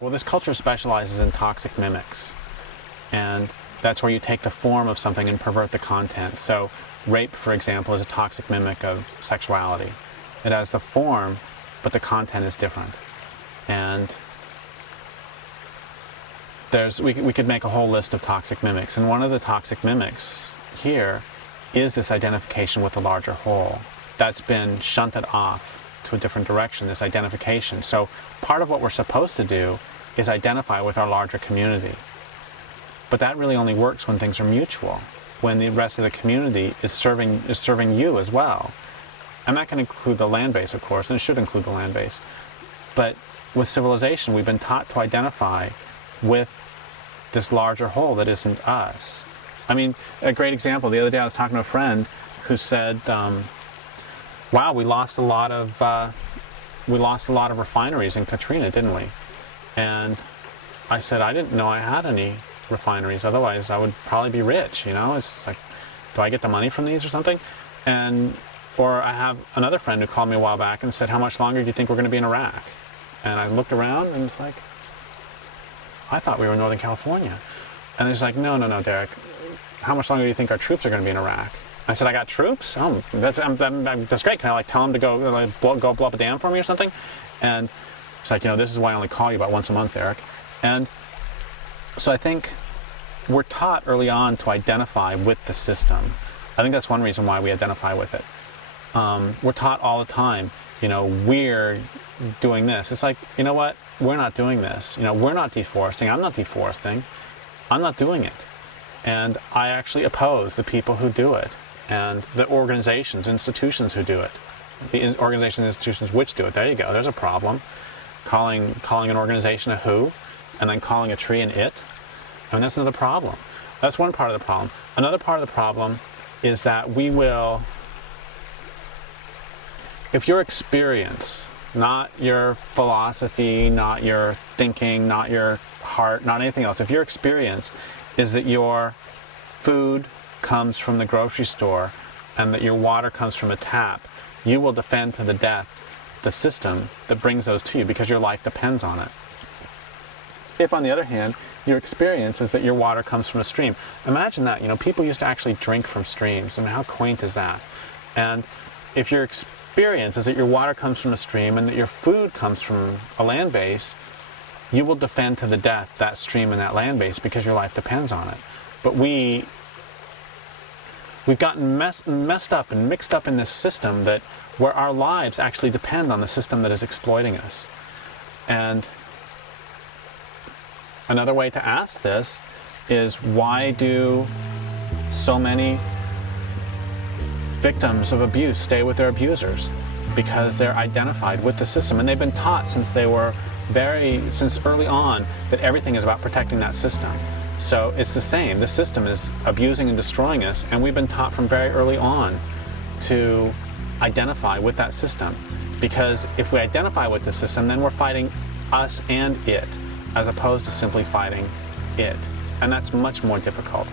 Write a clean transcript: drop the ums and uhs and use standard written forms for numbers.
Well, this culture specializes in toxic mimics, and that's where you take the form of something and pervert the content. So rape, for example, is a toxic mimic of sexuality. It has the form, but the content is different. And we could make a whole list of toxic mimics, and one of the toxic mimics here is this identification with the larger whole. That's been shunted off to a different direction, this identification. So part of what we're supposed to do is identify with our larger community. But that really only works when things are mutual, when the rest of the community is serving you as well. And that can include the land base, of course, and it should include the land base. But with civilization, we've been taught to identify with this larger whole that isn't us. I mean, a great example, the other day I was talking to a friend who said, wow, we lost a lot of refineries in Katrina, didn't we? And I said, I didn't know I had any refineries, otherwise I would probably be rich, you know? It's like, do I get the money from these or something? Or I have another friend who called me a while back and said, how much longer do you think we're going to be in Iraq? And I looked around and it's like, I thought we were in Northern California. And he's like, no, Derrick, how much longer do you think our troops are going to be in Iraq? I said, I got troops? Oh, that's great. Can I tell them to go blow up a dam for me or something? And it's like, this is why I only call you about once a month, Derrick. And so I think we're taught early on to identify with the system. I think that's one reason why we identify with it. We're taught all the time, we're doing this. It's like, you know what? We're not doing this. We're not deforesting. I'm not deforesting. I'm not doing it. And I actually oppose the people who do it, and the organizations, institutions who do it. The organizations and institutions which do it. There you go. There's a problem. Calling an organization a who, and then calling a tree an it. I mean, that's another problem. That's one part of the problem. Another part of the problem is that we will, if your experience, not your philosophy, not your thinking, not your heart, not anything else, if your experience is that your food comes from the grocery store and that your water comes from a tap, you will defend to the death the system that brings those to you because your life depends on it. If, on the other hand, your experience is that your water comes from a stream, imagine that, people used to actually drink from streams. I mean, how quaint is that? And if your experience is that your water comes from a stream and that your food comes from a land base, you will defend to the death that stream and that land base because your life depends on it. But we've gotten messed up and mixed up in this system where our lives actually depend on the system that is exploiting us. And another way to ask this is, why do so many victims of abuse stay with their abusers? Because they're identified with the system, and they've been taught since early on that everything is about protecting that system. So it's the same. The system is abusing and destroying us, and we've been taught from very early on to identify with that system. Because if we identify with the system, then we're fighting us and it, as opposed to simply fighting it. And that's much more difficult.